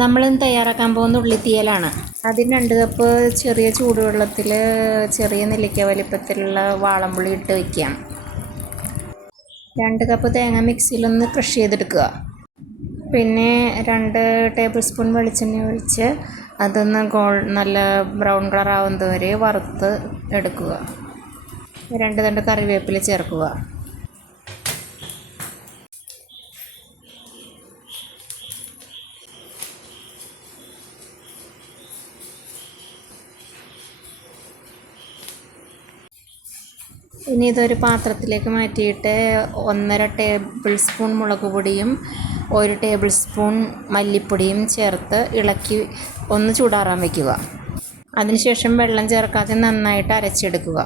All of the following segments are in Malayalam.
നമ്മളിന്ന് തയ്യാറാക്കാൻ പോകുന്ന ഉള്ളിത്തീയലാണ്. അതിന് 2 കപ്പ് ചെറിയ ചൂടുവെള്ളത്തിൽ ചെറിയ നെല്ലിക്ക വലിപ്പത്തിലുള്ള വാളംപുളി ഇട്ട് വയ്ക്കാം. 2 കപ്പ് തേങ്ങ മിക്സിയിലൊന്ന് ക്രഷ് ചെയ്തെടുക്കുക. പിന്നെ 2 ടേബിൾ സ്പൂൺ വെളിച്ചെണ്ണ ഒഴിച്ച് അതൊന്ന് നല്ല ബ്രൗൺ കളർ ആവുന്നത് വരെ വറുത്ത് എടുക്കുക. 2 തണ്ട് കറിവേപ്പില ചേർക്കുക. ഇനി ഇതൊരു പാത്രത്തിലേക്ക് മാറ്റിയിട്ട് 1.5 ടേബിൾ സ്പൂൺ മുളക് പൊടിയും 1 ടേബിൾ സ്പൂൺ മല്ലിപ്പൊടിയും ചേർത്ത് ഇളക്കി ഒന്ന് ചൂടാറാൻ വയ്ക്കുക. അതിനുശേഷം വെള്ളം ചേർക്കാതെ നന്നായിട്ട് അരച്ചെടുക്കുക.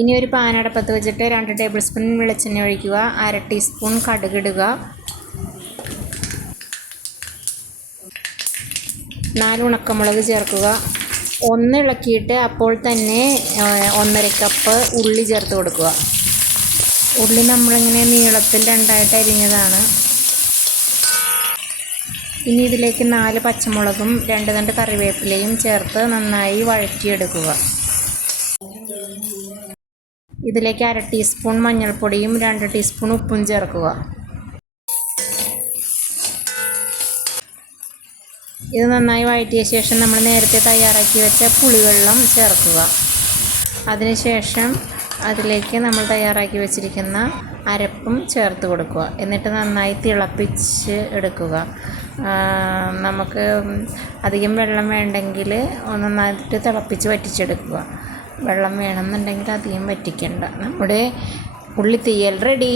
ഇനി ഒരു പാൻ അടുപ്പത്ത് വെച്ചിട്ട് 2 ടേബിൾ സ്പൂൺ വെളിച്ചെണ്ണ ഒഴിക്കുക. 1/2 ടീസ്പൂൺ കടുകിടുക. 4 ഉണക്കമുളക് ചേർക്കുക. ഒന്ന് ഇളക്കിയിട്ട് അപ്പോൾ തന്നെ 1.5 കപ്പ് ഉള്ളി ചേർത്ത് കൊടുക്കുക. ഉള്ളി നമ്മളിങ്ങനെ നീളത്തിൽ 2ആയിട്ട് അരിഞ്ഞതാണ്. ഇനി ഇതിലേക്ക് 4 പച്ചമുളകും 2 തണ്ട് കറിവേപ്പിലയും ചേർത്ത് നന്നായി വഴറ്റിയെടുക്കുക. ഇതിലേക്ക് 1/2 ടീസ്പൂൺ മഞ്ഞൾപ്പൊടിയും 2 ടീസ്പൂൺ ഉപ്പും ചേർക്കുക. ഇത് നന്നായി വഴറ്റിയ ശേഷം നമ്മൾ നേരത്തെ തയ്യാറാക്കി വെച്ച പുളിവെള്ളം ചേർക്കുക. അതിനുശേഷം അതിലേക്ക് നമ്മൾ തയ്യാറാക്കി വെച്ചിരിക്കുന്ന അരപ്പും ചേർത്ത് കൊടുക്കുക. എന്നിട്ട് നന്നായി തിളപ്പിച്ച് എടുക്കുക. നമുക്ക് അധികം വെള്ളം വേണ്ടെങ്കിൽ നന്നായിട്ട് തിളപ്പിച്ച് വറ്റിച്ചെടുക്കുക. വെള്ളം വേണമെന്നുണ്ടെങ്കിൽ അധികം വറ്റിക്കണ്ട. നമ്മുടെ ഉള്ളിത്തീയൽ റെഡി.